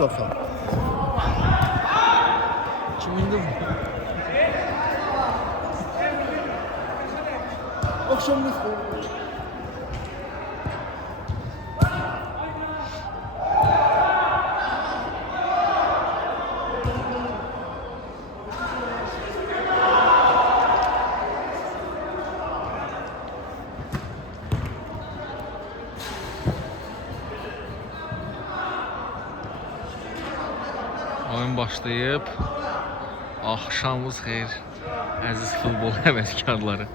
Çok sağ ol. Kimindi bu? Akşamınız. Oyun başlayıb. Axşamınız xeyir, əziz futbol həvəskarları.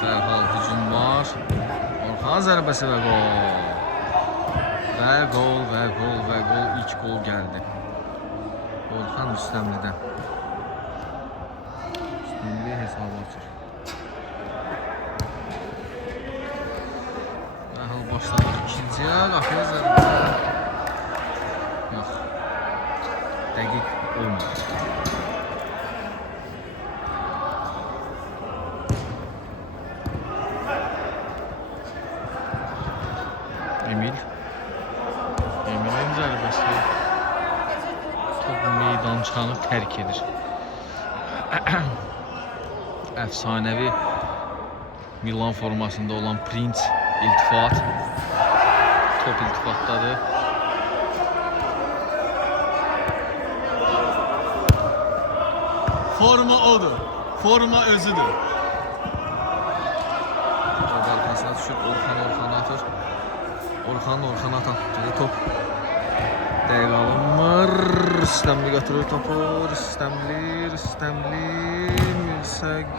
Dərhal hücum var. Orxan zərbəsi və gol. Və gol, və gol, və gol. İlk gol gəldi. Orxan Rüstəmlidən. Rüstəmli hesabı açır. Dərhal başladı ikinciyə. Qapıya zərbəsi. Yox. Dəqiq olmadı. Emil'in zərbəsi top meydançanı tərk edir. Əfsanəvi Milan formasında olan Prince iltifat. Top iltifatdadır. Forma odur. Forma özüdür. Arkasına düşür. Orxan atır. Orxan atar. Top dəqiq alınmır. Rüstəmli götürür topu. Rüstəmli Milsəq.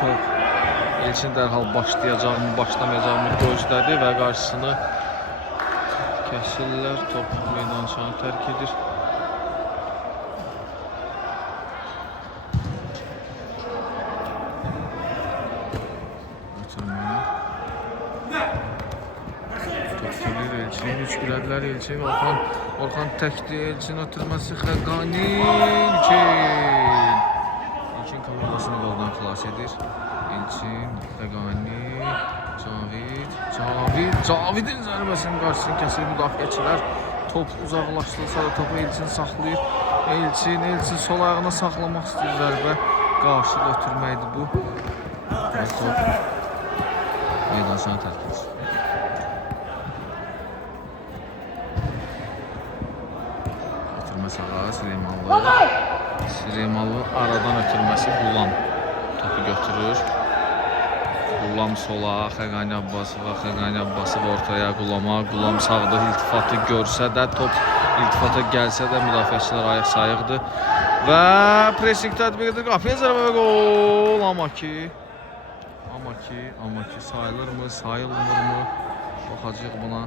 Top Elçin dərhal başlayacağımı, başlamayacağımı gözlədi və qarşısını kəsirlər. Top meydançanı tərk edir. Elçin 3 girədilər. Elçin Orxan təkdir. Elçin ötürməsi Xəqani. İlkin komandasını qoldan xilas edir. Elçin, Xəqani, Cavidin zərbəsinin qarşısını kəsir müdafiəçilər. Top uzaqlaşdırılsa da topu Elçin saxlayır. Elçin sol ayağına saxlamaq istəyir zərbə. Qarşı ötürməkdir bu. Və top meydançanı tərk edir. Sağa Süleymanlı aradan ötürməsi Qulam topu götürür. Qulam sola, Xəqani Abbasov ortaya Qulam sağda iltifatı görsə də top iltifata gəlsə də müdafiəçilər ayaq sayıqdır. Və pressing tətbiq edir. Qapıya zərbə və gol. Amma ki sayılırmı, sayılmırmı? Baxacağıq buna.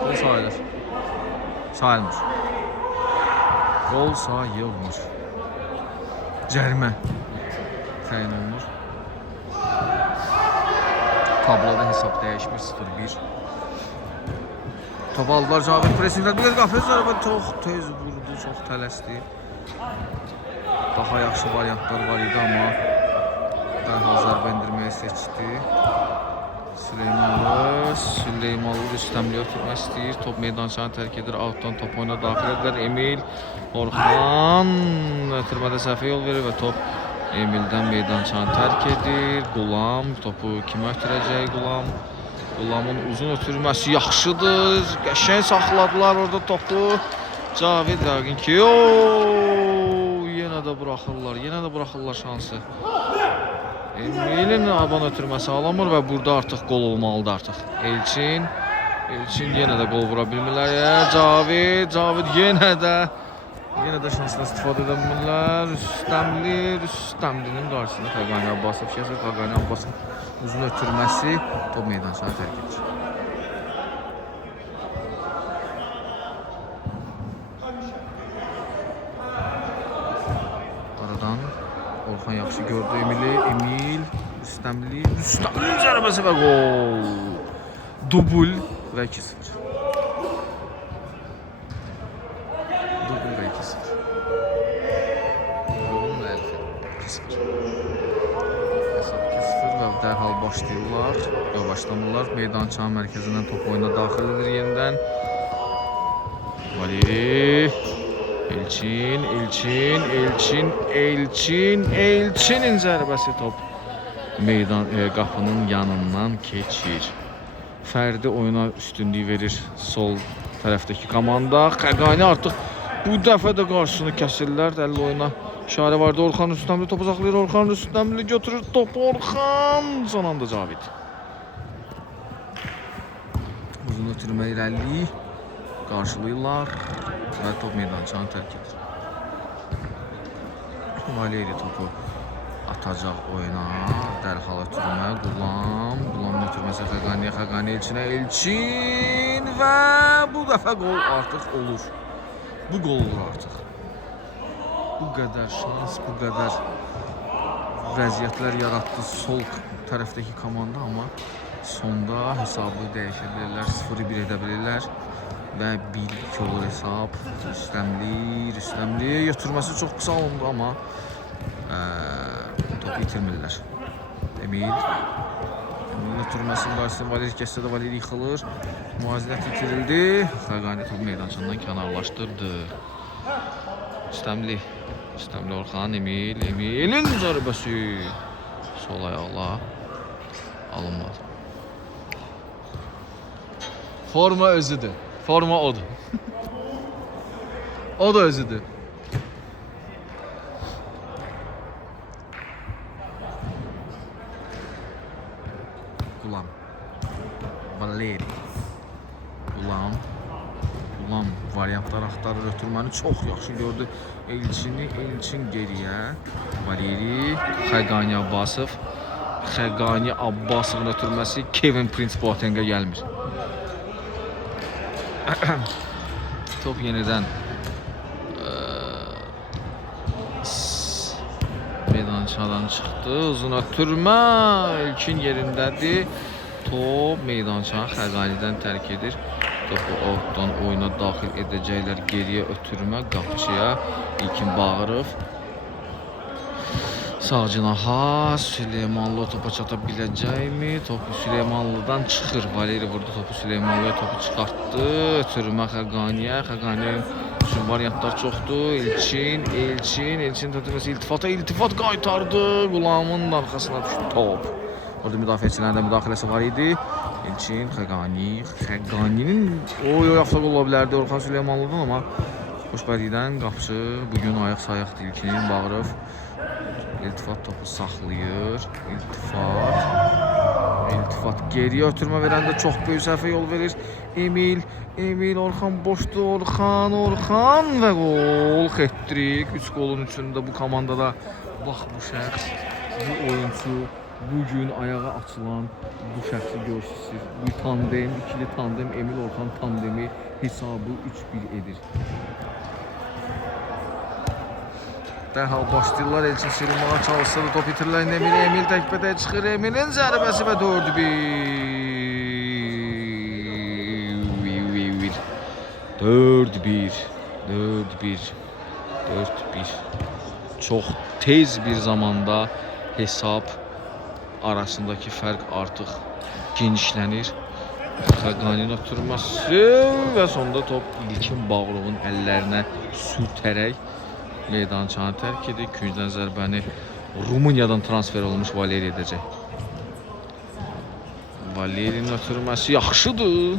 Gol sayılır. Sayılmır. Gol sayılmır. Cərimə təyin olunur. Tabloda hesab dəyişmir 0-1. Top aldılar Cavid presində. Bir qapıya zərbə çox tez vurdu, çox tələsdi. Daha yaxşı variantlar var idi amma dərhal zərbə endirməyi seçdi. Süleymanlı Rüstəmli ötürmək istəyir. Top meydançanı tərk edir. Outdan top oyuna daxil edir. Emil, Orxan ötürmədə səhvə yol verir və top Emildən meydançanı tərk edir. Qulam topu kimə ötürəcək? Qulamın uzun ötürməsi yaxşıdır. Qəşəng saxladılar orada topu. Cavid yəqin ki, yenə də buraxırlar şansı. Emil'in aban ötürməsi alamır və burada artıq gol olmalıdır artıq. Elçin yenə də gol vura bilmirlər. Cavid yenə də Yine de şansla istifadə edə bilmirlər. Rüstəmlinin qarşısında Xəqani Abbasov kəsir. Xəqani Abbasov uzun ötürməsi top meydançanı tərk edir. Aradan Orxan yaxşı gördü Emil, Rüstəmlinin zərbəsi və gol. Dubul və 2-0. Dubul və 2-0. Hesab 2-0 və dərhal başlamırlar. Meydançanın mərkəzindən top oyuna daxil edir yenidən. Valeri, Elçinin zərbəsi top qapının yanından keçir. Fərdi oyuna üstünlük verir sol tərəfdəki komanda. Xəqani artıq bu dəfə də qarşısını kəsirlər. Əlli oyuna işarə vardı. Orxan Rüstəmli topu saxlayır. Orxan Rüstəmli götürür topu. Orxan son anda Cavid. Uzun ötürmə irəli qarşılayırlar və top meydançanı tərk edir. Valeri topu atacaq oyuna. Dərhal ötürmə. Qulamın ötürməsi Xəqaniyə. Xəqani Elçin və bu dəfə qol artıq olur. Bu qol olur artıq. Bu qədər şans, bu qədər vəziyyətlər yaratdı sol tərəfdəki komanda, amma sonda hesabı dəyişə bilirlər, 0-1 edə bilirlər və 1-2 olur hesab. Rüstəmli götürməsi çox qısa oldu, amma topu itirmirlər. Emil ötürməsinin qarşısında Valeri kəssə də Valeri yıxılır. Müvazinət itirildi. Xəqani topu meydançandan kənarlaşdırdı. Rüstəmli Orxan, Emilin zərbəsi sol ayaqla alınmadı. Forma özüdür. Forma odur. O da özüdür. Qulam. Valeri. Qulam variantlar axtarır, ötürməni çox yaxşı gördü. Elçin geriyə. Valeri, Xəqani Abbasov. Xəqani Abbasovun ötürməsi Kevin Prince Boatengə gəlmir. Top yenidən meydançadan çıxdı. Uzun ötürmə ilkin yerindədir. Top meydançanı Xəqanidən tərk edir. Topu ortadan oyuna daxil edəcəklər. Geriyə ötürmə qapıçıya. İlkin Bağırov. Sağ cinaha Süleymanlı topa çata biləcəkmi? Topu Süleymanlıdan çıxır. Valeri vurdu topu Süleymanlıya, topu çıxartdı. Ötürmə Xəqaniyə. Xəqaniyə üçün variantlar çoxdur. Elçin ötürməsi iltifat qaytardı. Qulamın arxasına düşdü top. Orada müdafiəçilərin də müdaxiləsi var idi. Elçin, Xəqaninin avtogol ola bilərdi Orxan Süleymanlıdan, amma xoşbəxtlikdən qapıcı bugün ayaq-sayaqdır ilkinin. Bağırov İltifat topu saxlayır. İltifat geriyə ötürmə verəndə çox böyük səhvə yol verir. Emil Orxan boşdur. Orxan və gol. Xetrik. 3 qolun üçündə bu komandada bax bu şəxs, bu oyuncu, bugün ayağa açılan bu şəxsi görürsünüz. Bu tandem, ikili tandem, Emil Orxan tandemi hesabı 3-1 edir. Dərhal başlayırlar. Elçin sürünməyə çalışsa da top itirirlər. Emil təkbədəyə çıxır. Emilin zərbəsi və 4-1. Çox tez bir zamanda hesab arasındakı fərq artıq genişlənir. Xəqaninin ötürməsi və sonda top İlkin Bağırovun əllərinə sürtərək meydançanı tərk edir. Küncdən zərbəni Rumıniyadan transfer olmuş Valeri edəcək. Valerinin ötürməsi yaxşıdır.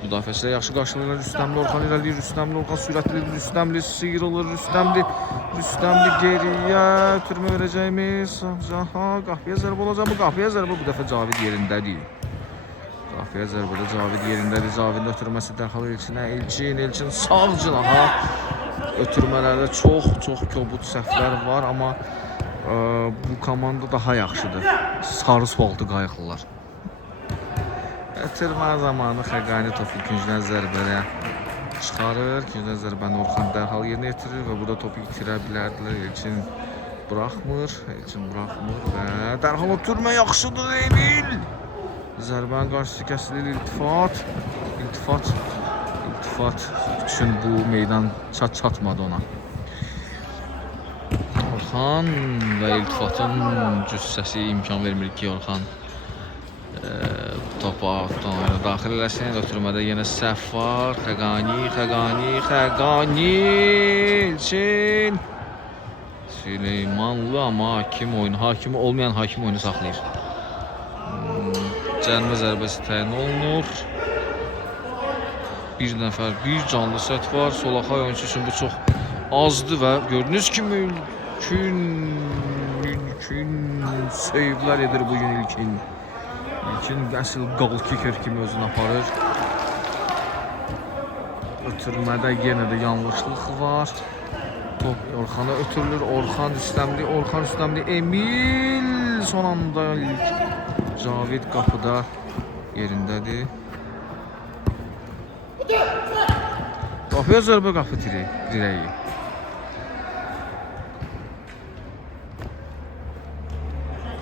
Müdafiəçilər yaxşı qarşılayırlar. Rüstəmli Orxan irəliyir. Rüstəmli Orxan sürətlidir. Rüstəmli sıyrılır. Rüstəmli geriyə ötürmə verəcəkmi? Qapıya zərbə olacaq mı? Qapıya zərbə bu dəfə Cavid yerindədir. Cavidin ötürməsi dərhal Elçinə. Elçin sağ cinaha. ötürmələrdə çox kobud səhvlər var, amma bu komanda daha yaxşıdır. Sarı sualtı qayıqlılar. Ötürmə zamanı Xəqani topu ikinciden zərbəyə çıxarır. İkinciden zərbəni Orxan dərhal yerinə yetirir və burada topu itirə bilərdilər. Elçin buraxmır və dərhal ötürmə yaxşıdır Emil. Zərbənin qarşısı kəsilir, iltifat üçün bu meydan çatmadı ona. Orxan və iltifatın cüssəsi imkan vermir ki, Orxan topu outdan oyuna daxil eləsin. Ötürmədə yenə səhv var. Xəqani Elçin Süleymanlı, amma hakimi olmayan hakim oyunu saxlayır. Cərimə zərbəsi təyin olunur. Bir nəfər, bir canlı səhv var. Solakay oyuncusu üçün bu çox azdır və gördüyünüz kimi mümkün seyvlər edir bugün İlkin. İlkin əsl qol kicker kimi özünü aparır. Ötürmədə yenə də yanlışlıq var. Top Orxana ötürülür. Orxan üstəmli. Emil son anda Cavid qapıda yerindədir. Qapıya zərbə, qapı dirəyi.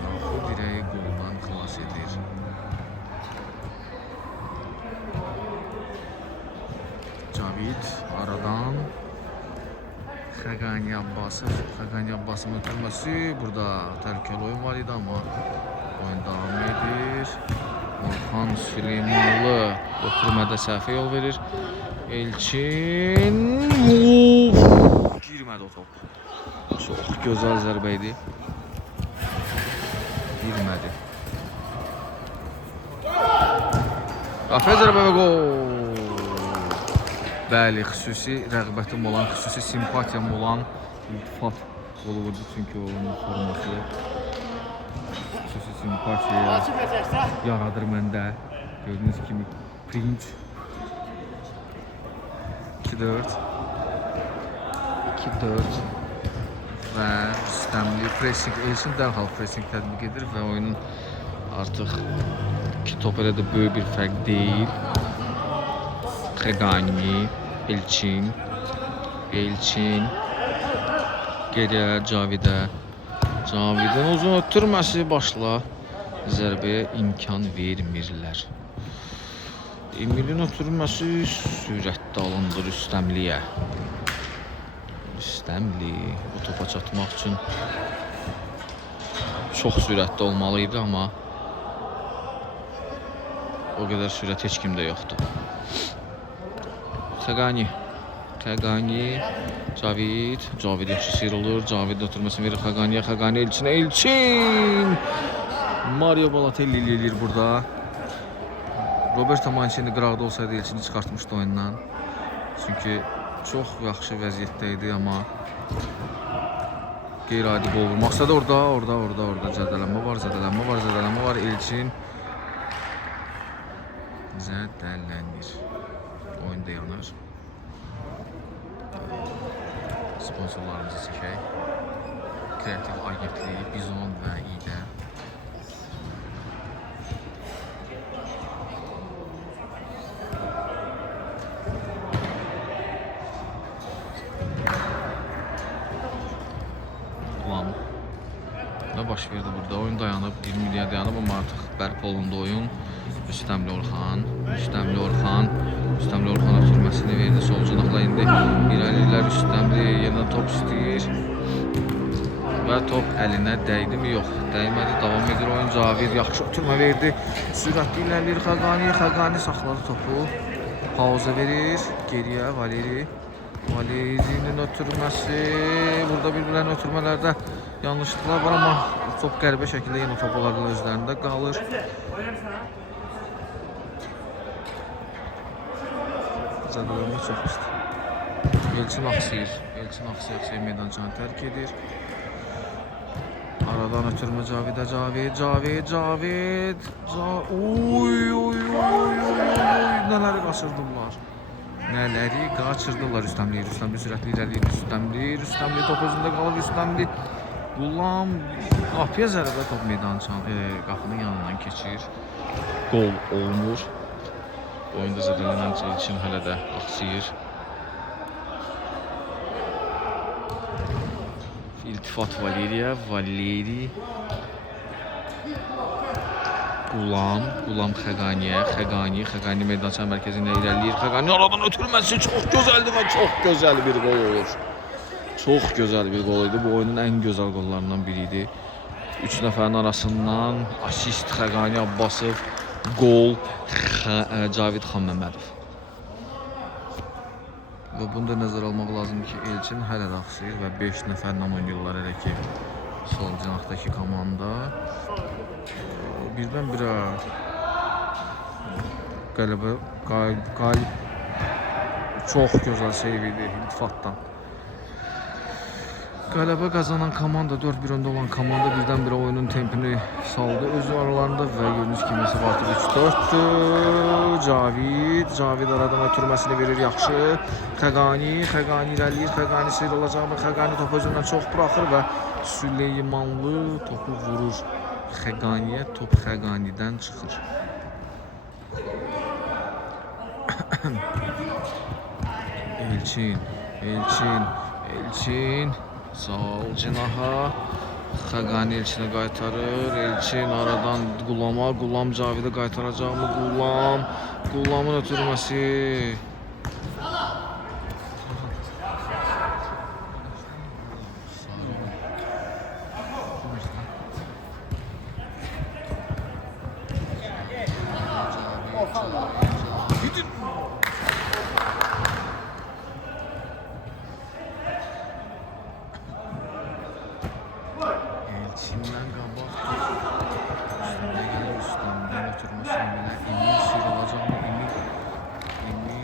Qapı dirəyi qoldan xilas edir. Cavid aradan Xəqani Abbasın ötürməsi. Burada təhlükəli oyun var idi, amma oyun davam edir. Orxan Süleymanlı ötürmədə səhvə yol verir. Elçin girmədi o top. Çox gözəl zərbə idi. Girmədi. Qapıya zərbə və gol. Bəli, xüsusi rəğbətim olan, xüsusi simpatiyam olan iltifat qolu vurdu, çünki onun forması xüsusi simpatiya yaradır məndə. Gördüyünüz kimi print 2-4 və sistemli pressing, Elçin dərhal pressing tətbiq edir və oyunun artıq iki top elə də böyük bir fərq deyil. Xəqani, Elçin geriyə Cavidin uzun ötürməsi başla zərbəyə imkan vermirlər. Emil'in ötürülməsi sürətdə alındır üstəmliyə. Üstəmli bu topa çatmaq üçün çox sürətli olmalıydı, amma o qədər sürət heç kimdə yoxdur. Xəqani, Cavid yaxşı sıyrılır. Cavid ötürməsini verir Xəqaniyə. Xəqani Elçin. Mario Balotelli eləyir burada. Roberto Mancini qıraqda olsaydı Elçini çıxartmışdı oyundan. Çünki çox yaxşı vəziyyətdə idi, amma qeyri-adi qol vurmaq istədi. Orada zədələnmə var. Elçin zədələnir. Oyunda yanar. Sponsorlarımızı çəkək. Kreativ agentliyi, Bizon və İdə. Ne baş verdi burada? Oyun dayanıb, 20 milliyə dayanıb, amma artıq bərpa olundu oyun. Üstəmli Orxan ötürməsini verdi. Sol canaqla indi irəlilər. Üstəmli yenə top istəyir. Və top əlinə dəydimi? Yox, dəymədi. Davam edir oyun. Cavid yaxşı ötürmə verdi. Sürətli ilərləyir Xəqani saxladı topu. Pauza verir. Geriyə Valeri'nin ötürməsi. Burada bir-birlərin ötürmələrdə yanlışlıqlar var, amma çox qəribə şəkildə yenə top olarlar özlərində qalır. Zədələnmə çox pisdir. Elçin axsıyır meydançanı tərk edir. Aradan ötürmə Cavid'e. Oy, nələri qaçırdılar. nələri qaçırdılar. Rüstəmli sürətli irəliləyir. Rüstəmli top özündə qalır. Rüstəmli Qulam qapıya zərbə, top qapının yanından keçir. Gol olmur. Oyunda zədələnən üçün hələ də axsıyır. İltifat Valeri Qulam Xəqani meydança mərkəzində irəliləyir. Xəqani aradan ötürməsi çox gözəldir və çox gözəl bir gol olur. Çox gözəl bir gol idi. Bu oyunun ən gözəl qollarından biri idi. 3 nəfərin arasından asist Xəqani Abbasov, gol Cavid Xanməmmədov. Və bunu da nəzərə almaq lazımdır ki, Elçin hələ də axsıyır və 5 nəfərlə oynayırlar elə ki, sol cinaqdakı komanda. Birdən-birə qələbə çox gözəl seyv idi İltifatdan. Qələbə qazanan komanda, 4-1 öndə olan komanda birdən-birə oyunun tempini saldı özü aralarında və gördüyünüz kimi isə artıq 3-4-dür. Cavid aradan ötürməsini verir yaxşı. Xəqani irəliləyir. Xəqani sıyrılacaqmı? Xəqani topu özündən çox buraxır və Süleymanlı topu vurur Xəqaniyə. Top Xəqanidən çıxır. Elçin sol cinaha. Xəqani Elçinə qaytarır. Elçin aradan Qulam Cavidə qaytaracaqmı? Qulamın ötürməsi. Elçindən qabaq üstündə gəlir, üstündən ötürməsini belə Emil sıyrılacaqmı? Emil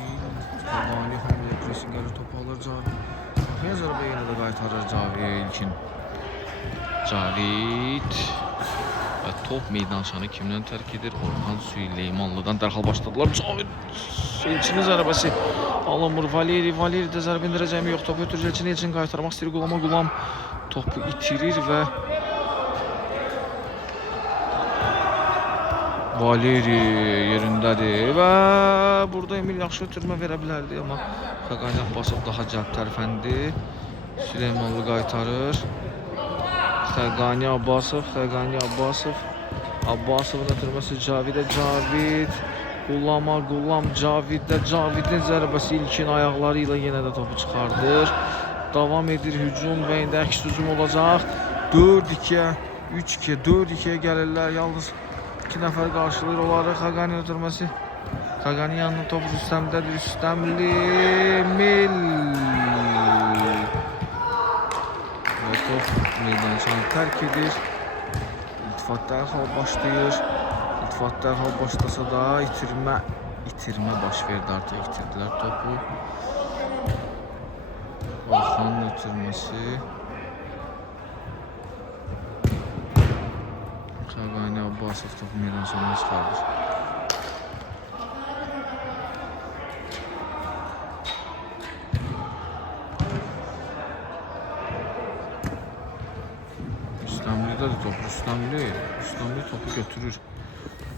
Xəqani həmlə presin gəlir, topu alır Cavid. Baxıya zərbə yenə də qaytarır Cavid və top meydançanı kimdən tərk edir? Orxan Süleymanlıdan dərhal başladılar. Cavid Elçinin zərbəsi alınmır. Valeri də zərbə indirəcəkmi? Yox, topu ötürür Elçin qaytarmaq istəyir Qulam topu itirir və Valeri yerindədir və burada Emil yaxşı ötürmə verə bilərdi, amma Xəqani Abbasov daha cəlb tərəfəndir. Süleymanlı qaytarır. Xəqani Abbasov. Abbasovun ötürməsi Cavid. Qulam Cavidin zərbəsi ilkin ayaqları ilə yenə də topu çıxardır. Davam edir hücum və indi əks hücum olacaq. 4-2-yə, 3-2-yə, 4-2-yə gəlirlər. Yalnız 2 nəfər qarşılayır onları. Xəqani ötürməsi. Xəqani yanında top Rüstəmdədir. Rüstəmli Emil. Və top meydançanı tərk edir. İltifat dərhal başlayır. İltifat dərhal başlasa da itirmə baş verdi, artıq itirdilər topu. Orxanın ötürməsi. Xəqani Abbasov topu meydançanına çıxardır. Rüstəmli'dədir top. Rüstəmli topu götürür.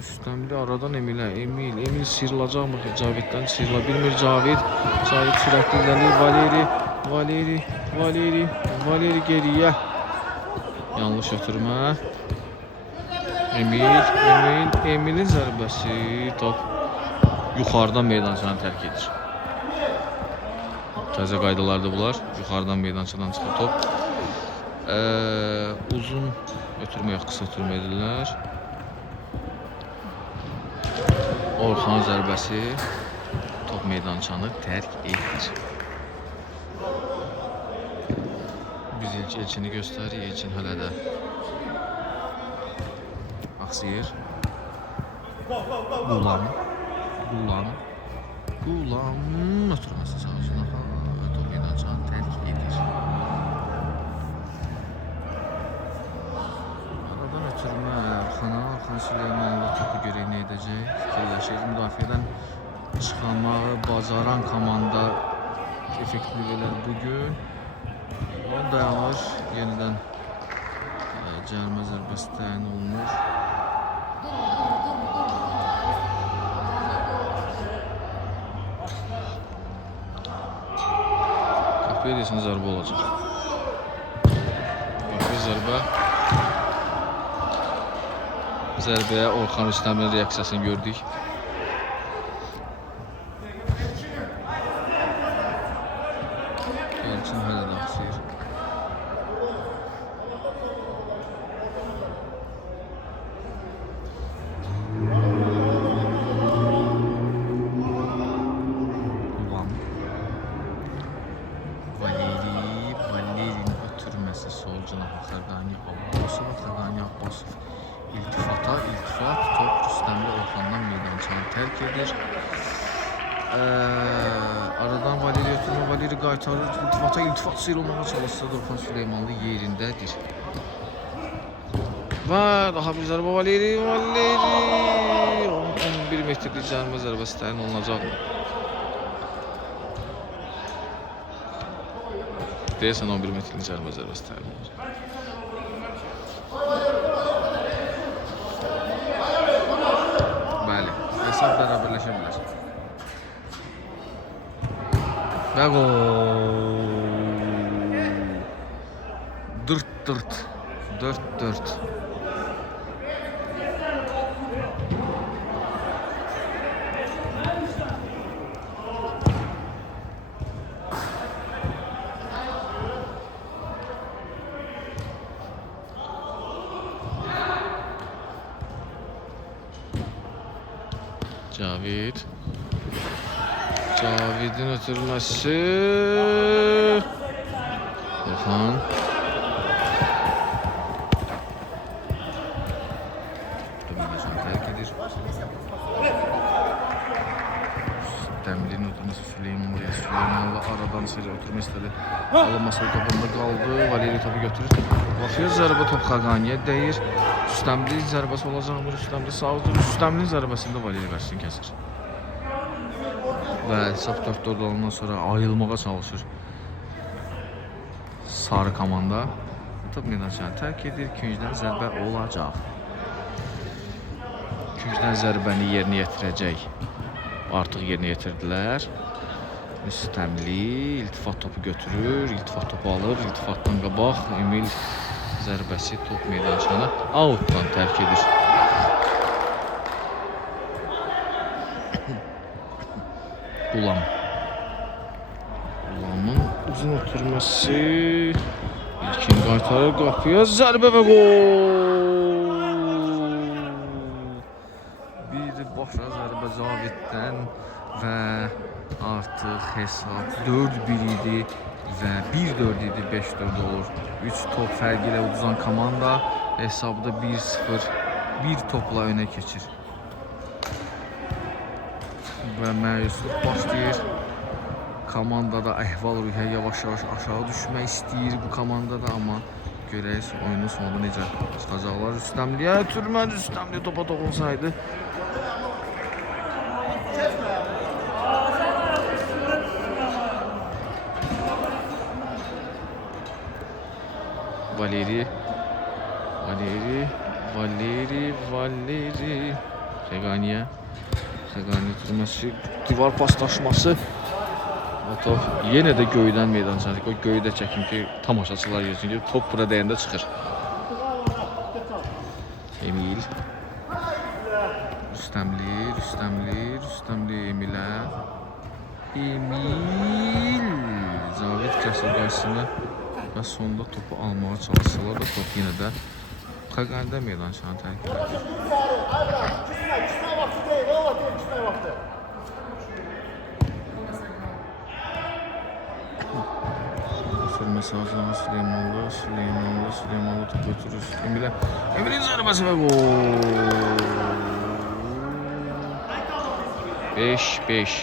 Rüstəmli aradan Emil sıyrılacaqmı? Caviddən sıyrıla bilmir Cavid sürətli irəliləyir. Valeri geriyə. Yanlış ötürmə. Emil'in zərbəsi, top yuxarıdan meydançanı tərk edir. Təzə qaydalardır bunlar. Yuxarıdan meydançadan çıxır top. Uzun ötürmə yox, qısa ötürmə edirlər. Orxan zərbəsi, top meydançanı tərk edir. Biz Elçini göstəririk. Elçin hələ də axsıyır. Qulam ötürməsi sağ olsun. Top meydançanı tərk edir. Aradan ötürmə Orxan Süleymanlı topu görək nə edəcək. Fikirləşir. Müdafiədən çıxanmağı bacaran komanda effektiv elər bugün. O dayanır, yenidən cərimə zərbəsi təyin olunur. Qapıya deyəsən zərbə olacaq. Qapıya zərbə. Zərbəyə Orxan Rüstəmin reaksiyasını gördük. Gəlçin hələ də axsıyır. Ulan. Valeri'nin ötürməsi sol canaha Xəqani Abbasov. Xəqani Abbasov iltifat, top Rüstəmli Orxandan meydançanı tərk edir. Aradan Valeri ötürmə, Valeri qaytarır, iltifat sıyrılmağa çalışsa Orxan Süleymanlı yerindədir. Və daha bir zərbə Valeri, 11 metrlik cərimə zərbəsi təyin olunacaq. Deyəsən 11 metrlik cərimə zərbəsi təyin olunacaq. Hesab bərabərləşə bilər. Və gol. 4-4. Cavid'in ötürməsi. Orxan. Dominasyon tərk edir. Dəmli'nin ötürməsi Süleymanlı aradan içeri ötürmə istədi. Alınması topunda qaldı. Valeri topu götürür. Baxıyor zərbə top Xəqaniyə dəyir. Rüstəmli zərbəsi olacaq mı? Rüstəmli sağdır. Rüstəmlinin zərbəsində Valeri Vərsin kəsir. Və hesab 4-4 olandan sonra ayılmağa çalışır sarı komanda. Top meydançanı tərk edir. Küncdən zərbə olacaq. Küncdən zərbəni yerinə yetirəcək. Artıq yerinə yetirdilər. Rüstəmli iltifat topu götürür. İltifat topu alır. İltifatdan qabaq Emil zərbəsi top meydançanı outdan tərk edir. Ulamın uzun ötürməsi. İlkin qaytarır qapıya. Zərbə və gol. Bir başa zərbə Cavid'dən və artıq hesab 4-1 idi və 1-4 idi, 5-4 olur. 3 top fərqi ilə uduzan komanda hesabda 1-0 bir topla önə keçir. Və məyusluq başlayır. Komandada əhval-ruhiyyə yavaş-yavaş aşağı düşmək istəyir bu komandada, amma görək oyunun sonunda necə çıxacaqlar. Rüstəmliyə ötürmə, Rüstəmli topa toxunsaydı. Valeri. Xəqaniyə ötürməsi, divar paslaşması. Top yenə də göydən meydançanı, göydə çəkim ki, tamaşaçılar yesin ki, top bura dəyəndə çıxır. Emil. Rüstəmli Emilə. Cavid kəsir qarşısını və sonunda topu almağa çalışsalar da top yenə də Xəqanidə meydançanı tərk edir. Sürməsi Süleymanlı top götürür Emil'e. Emil'in zərbəsi və gol. 5-5.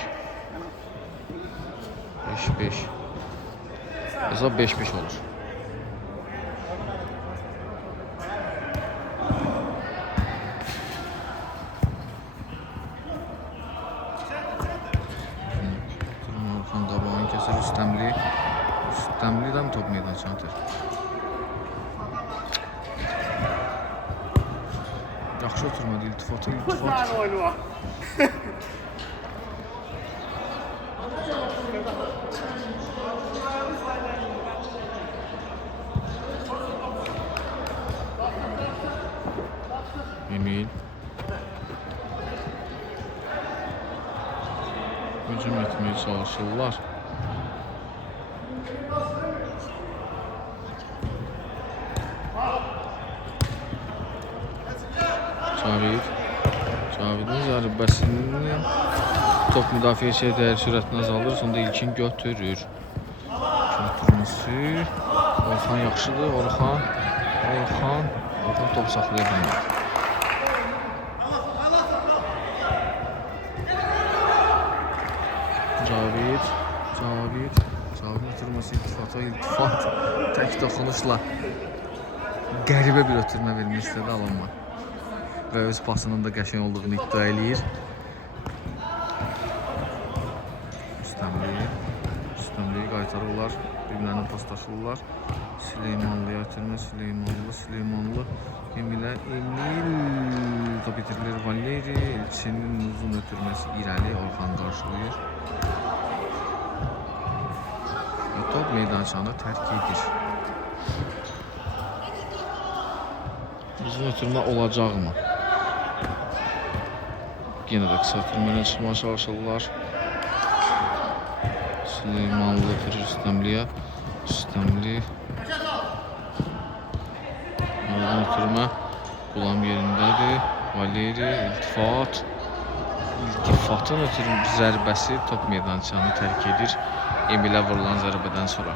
Hesab 5-5 olur. Çanter. Yaxşı oturmadı, iltifat. Emil. Hücum etmeye çalışırlar. Cavid'in zərbəsini top müdafiəçiyə dəyər sürətini azaldır, sonda ilkin götürür. Götürməsi. Orxan yaxşıdır, Orxan top saxlaya bilmir. Cavid'in ötürməsi iltifat. Tək toxunuşla qəribə bir ötürmə vermək istədi Alanma. Və öz pasının da qəşəng olduğunu iddia eləyir. Üstəmliyi qaytarırlar, bir-birlərini paslaşırlar. Süleymanlıya ötürmə, Süleymanlı. Emil top itirilir Valeri. Elçinin uzun ötürməsi irəli, Orxan qarşılayır. Və top meydançanı tərk edir. Uzun ötürmə olacaqmı? Yenə də qısa ötürmədən çıxmağa çalışırlar. Süleymanlı ötürür Üstəmliyə. Üstəmli. Oradan ötürmə. Qulam yerindədir. Valeri, iltifat. İltifatın ötürü zərbəsi top meydançanı tərk edir. Emilə vurulan zərbədən sonra.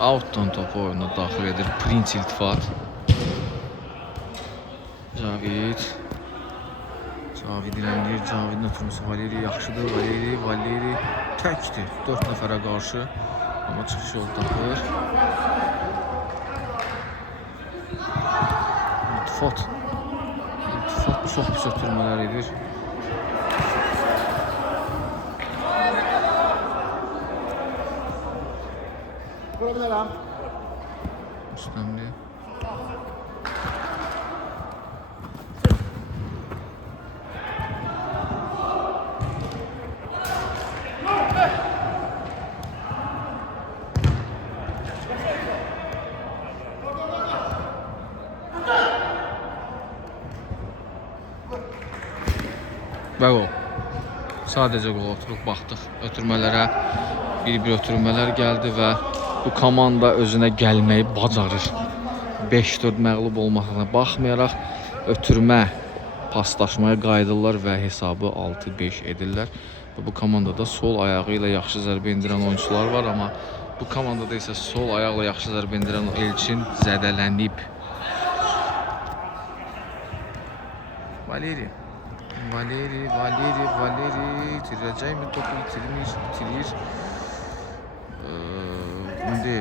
Outdan topu oyuna daxil edir Prince İltifat. Cavid irəliləyir. Cavidin ötürməsi Valeri yaxşıdır. Valeri təkdir. 4 nəfərə qarşı. Amma çıxış yolu tapır. İltifat çox pis ötürmələr edir. Üstəmli. Və gol. Sadəcə qol oturuq, baxdıq ötürmələrə. Bir-bir ötürmələr gəldi və bu komanda özünə gəlməyi bacarır. 5-4 məğlub olmasına baxmayaraq ötürmə, paslaşmaya qayıdırlar və hesabı 6-5 edirlər. Və bu komandada sol ayağı ilə yaxşı zərbə endirən oyuncular var, amma bu komandada isə sol ayaqla yaxşı zərbə endirən Elçin zədələnib. Valeri itirəcəkmi? Topu itirir. İndi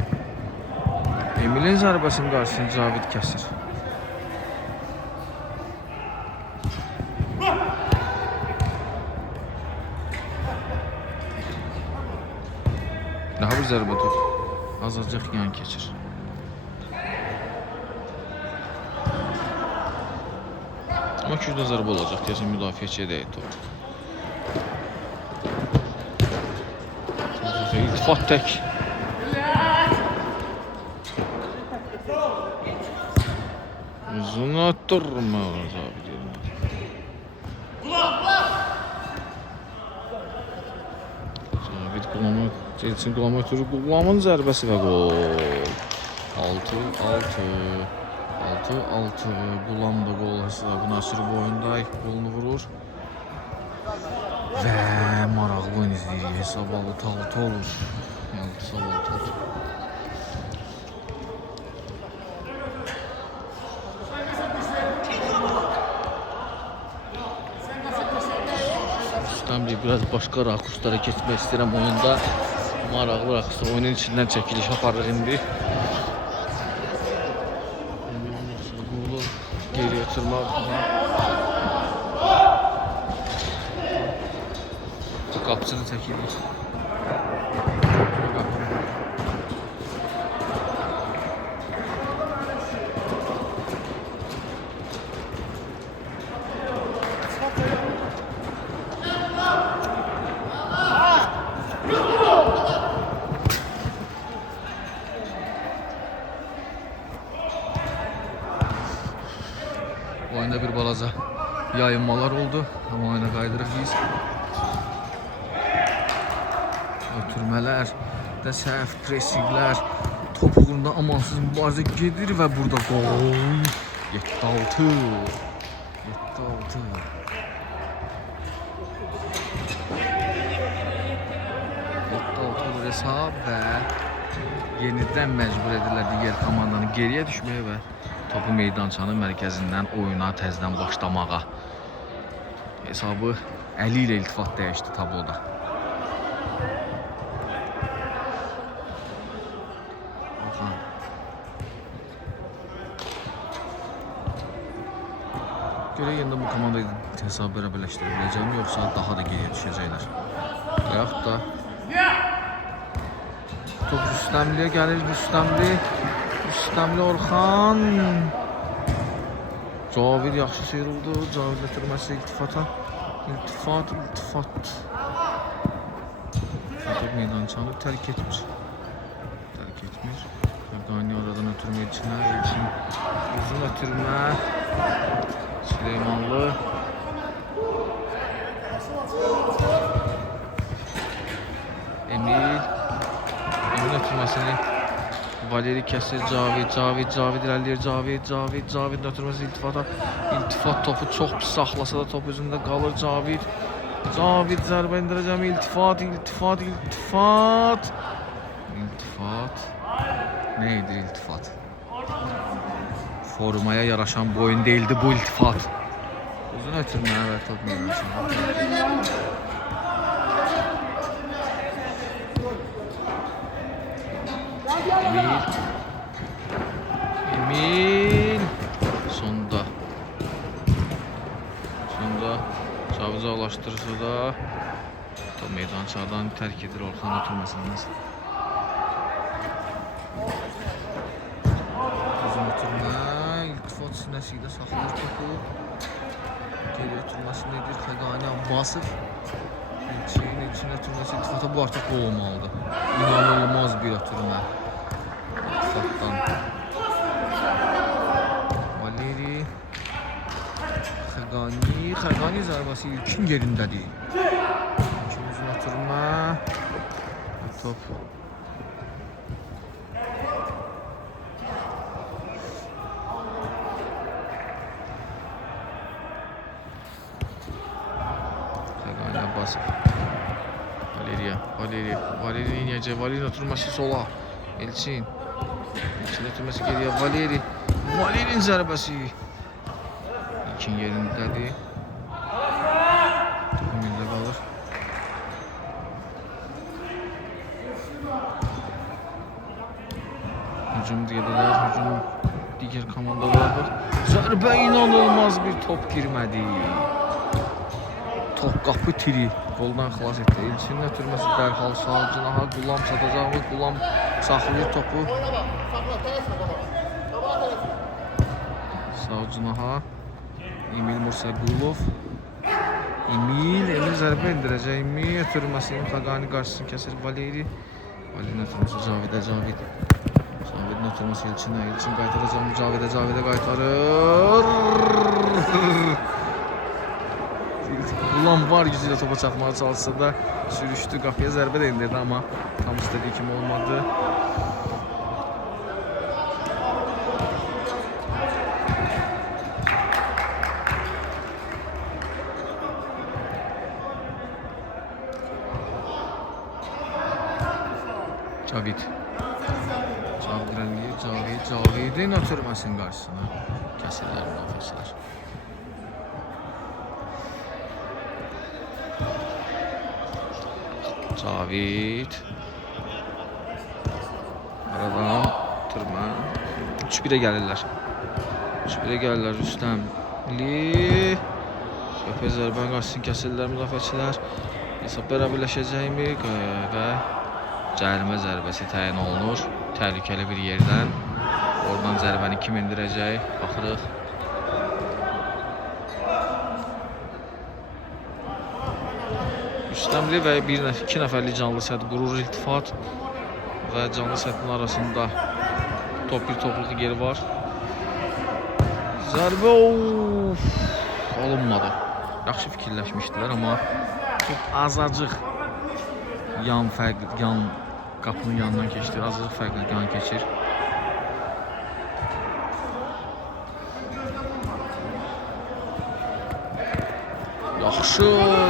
Emil'in zərbəsinin qarşısını Cavid kəsir. Daha bir zərbə top. Azacıq yan keçir. Amma 200-dən zərbə olacaq. Deyəsən müdafiəçiyə deyil top. İltifat tək. Uzun ötürmə olacaq. Cavid Elçin Qulamı ötürür. Qulamın zərbəsi və gol. 6-6. Qulam da qol hesabını açır boyunda. İlk qolunu vurur. Və maraqlı oyun izləyir. Hesab 6-6 olur. 6-6 olur. Biraz başqa rakurslara keçmək istəyirəm oyunda. Maraqlı rakurslar oyunun içindən çəkiliş aparır indi. Geriyə çırmaq. Qapısını çəkilir. içində bir balaca yayınmalar oldu. Amma oyuna qaydırıq biz. Ötürmələr, də səhv pressinglər, top uğrunda amansız mübarizə gedir və burada gol. 7-6. 7-6. Hesab və yenidən məcbur edirlər digər komandanı geriyə düşməyə və topu meydançanın mərkəzindən oyuna təzədən başlamağa. Hesabı əli ilə iltifat dəyişdi tabloda. Görək indi bu komandayı hesab bərabərləşdirə biləcəm, yoxsa daha da geriyə düşəcəklər. Və yaxud da top Rüstəmliyə gəlir, Rüstəmli Orxan. Cavid yaxşı sıyrıldı, Cavid ötürməsi iltifata. İltifat. Top meydançanı tərk etmir. Qani oradan ötürmə içinə, uzun ötürmə. Süleymanlı. Emil ötürməsini Valeri kəsir, Cavid irəliləyir, Cavid ötürməsi iltifata. İltifat topu çox pis saxlasa da top özündə qalır, Cavid zərbə indirəcəm, iltifat. Nə edir iltifat? Formaya yaraşan bu oyun değildi bu iltifat. Uzun ötürmə və top meydançanı. Emil sonda Cavid uzaqlaşdırırsa da top meydançadan tərk edir Orxan ötürməsindən. Uzun ötürmə, iltifat sinəsində saxlayır topu. Geri ötürməsi nedir? Xəqani Abbasov. İlçin ötürməsi iltifata bu artıq gol olmalıdır. İnanılmaz bir ötürmə. İltifatdan. Valeri. Xəqani zərbəsi ilkin yerindədir. İlkin uzun ötürmə. Top. Valeri inəcək, Valeri ötürməsi sola. Elçin ötürməsi geriyə, Valerinin zərbəsi. İlkin yerindədir. Topu mildə qalır. Hücum deyədilər, digər komandalar. Zərbə inanılmaz bir top girmədi. Top qapı tiri qoldan xilas etdi. İlçinin ötürməsi dərhal sağ cinaha, Qulam satacaqmı? Qulam saxlayır topu. Sağ cinaha Emil Mursaqulov. Emil zərbə indirəcək. Emil ötürməsinin Xəqani qarşısını kəsir Valeri. Valerinin ötürməsi Cavidin ötürməsi İlçinə. İlçin qaytaracaq mı? Cavidə qaytarır. Qulam var gücü ilə topa çarpmağa çalışsa da sürüşdü, qapıya zərbə də indirdi, amma tam istədiyi kimi olmadı. Cavidin ötürməsinin qarşısına kəsirlər müdafiəçilər. Cavid. Aradan ötürmə. 3-1-ə gəlirlər. Rüstəmli. Şöpə zərbə qarşısını kəsirlər müdafiəçilər. Hesab bərabərləşəcəkmi? Və cərimə zərbəsi təyin olunur. Təhlükəli bir yerdən. Oradan zərbəni kim indirəcək? Baxırıq. Rüstəmli və 2 nəfərlik canlı sədd qurur iltifat və canlı səddin arasında top bir topluq yeri var. Zərbə alınmadı. Yaxşı fikirləşmişdilər, amma top azacıq yan qapının yanından keçdi. Azacıq fərqli yan keçir.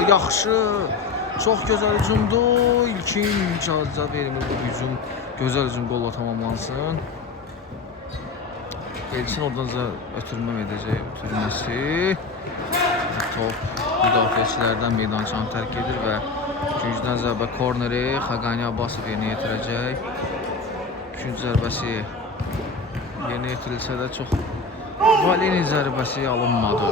Yaxşı. Çox gözəl hücumdur. İlkin icazə verilmir bu hücum. Gözəl hücum qolla tamamlansın. Elçin oradan ötürmə edəcək. Ötürməsi. Top müdafiəçilərdən meydançanı tərk edir və ikincidən zərbə korneri Xaqani Abbasov yerinə yetirəcək. İkinci zərbəsi yerinə yetirilsə də çox Valeni zərbəsi alınmadı.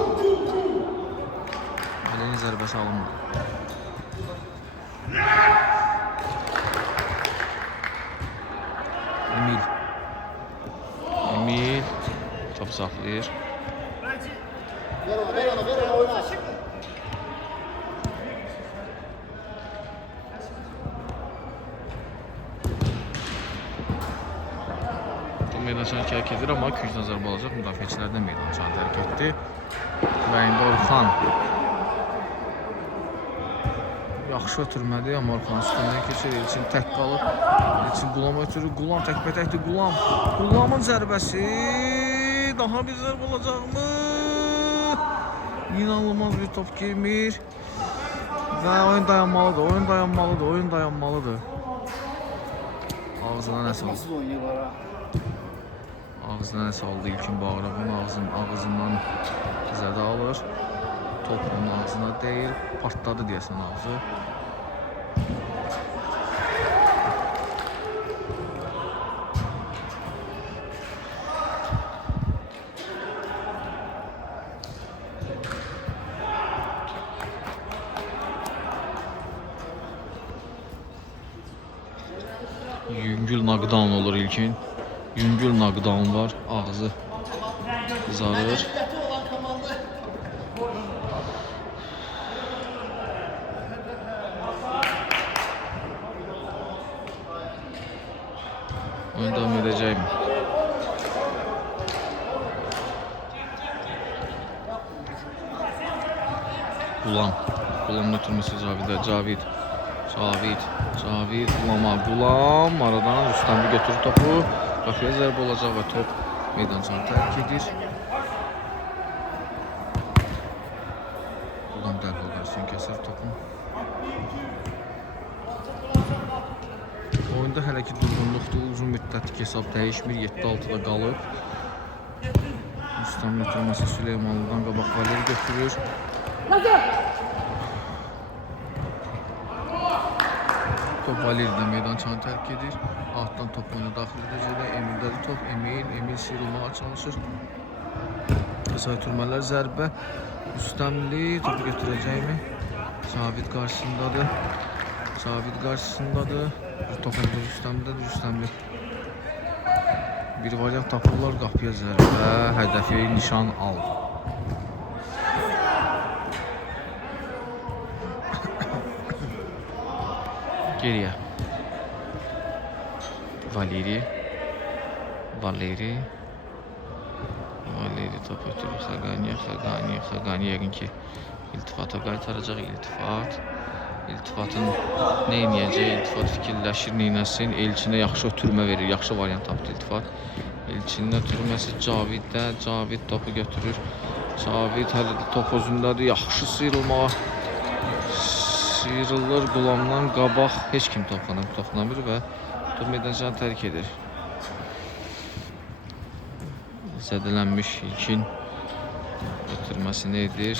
Emil top saxlayır. Meydançanı tərk edir, amma küncdən zərbə alacaq. Müdafiəçilərdən meydançanı tərk etdi. Və indi Orxan yaxşı ötürmədi, amma Orxan üstündən keçir. Elçin tək qalıb. Elçin Qulama ötürür. Qulam təkbətəkdir. Qulamın zərbəsi. Daha bir zərbə olacaqmı? İnanılmaz bir top girmir. Və oyun dayanmalıdır. Ağzına nəsə oldu? Ağzına nəsə oldu İlkin Bağırovun ağzından zədə alır. Top onun ağzına deyil, partladı deyəsən ağzı. Yüngül knockdown olur İlkin. Yüngül knockdown var, ağzı kızarır. Oyun devam edəcək mi? Qulamın ötürməsi Cavid. Qulam aradan Rüstəmli götürür topu. Qapıya zərbə olacaq və top meydançanı tərk edir. Qulam dərhal qarşısını kəsir topun. Oyunda hələ ki durğunluqdur, uzun müddətli hesab dəyişmir, 7-6-da qalıb. Rüstəmli ötürməsi Süleymanlıdan qabaq Valeri götürür. Top Valeri'dən meydançanı tərk edir. Altdan top oyuna daxil edəcəklər. Emildədir top. Emil sıyrılmağa çalışır. Qısa ötürmələr, zərbə. Rüstəmli topu götürəcəkmi? Cavid qarşısındadır. Top əmdə Rüstəmli. Bir variant tapırlar, qapıya zərbə. Hədəfi nişan aldı. Geriyə Valeri top ötürür Xaqani yəqin ki iltifata qaytaracaq. İltifatın nə edəcək? İltifat fikirləşir, neynəsin? Elçinə yaxşı ötürmə verir, yaxşı variant tapdı İltifat. Elçinin ötürməsi Caviddə. Cavid topu götürür. Cavid hələ də top özündədir, yaxşı sıyrılır. Qulamdan qabaq heç kim toxunamır və top meydançanı tərk edir. Zədələnmiş İlkin ötürməsini edir.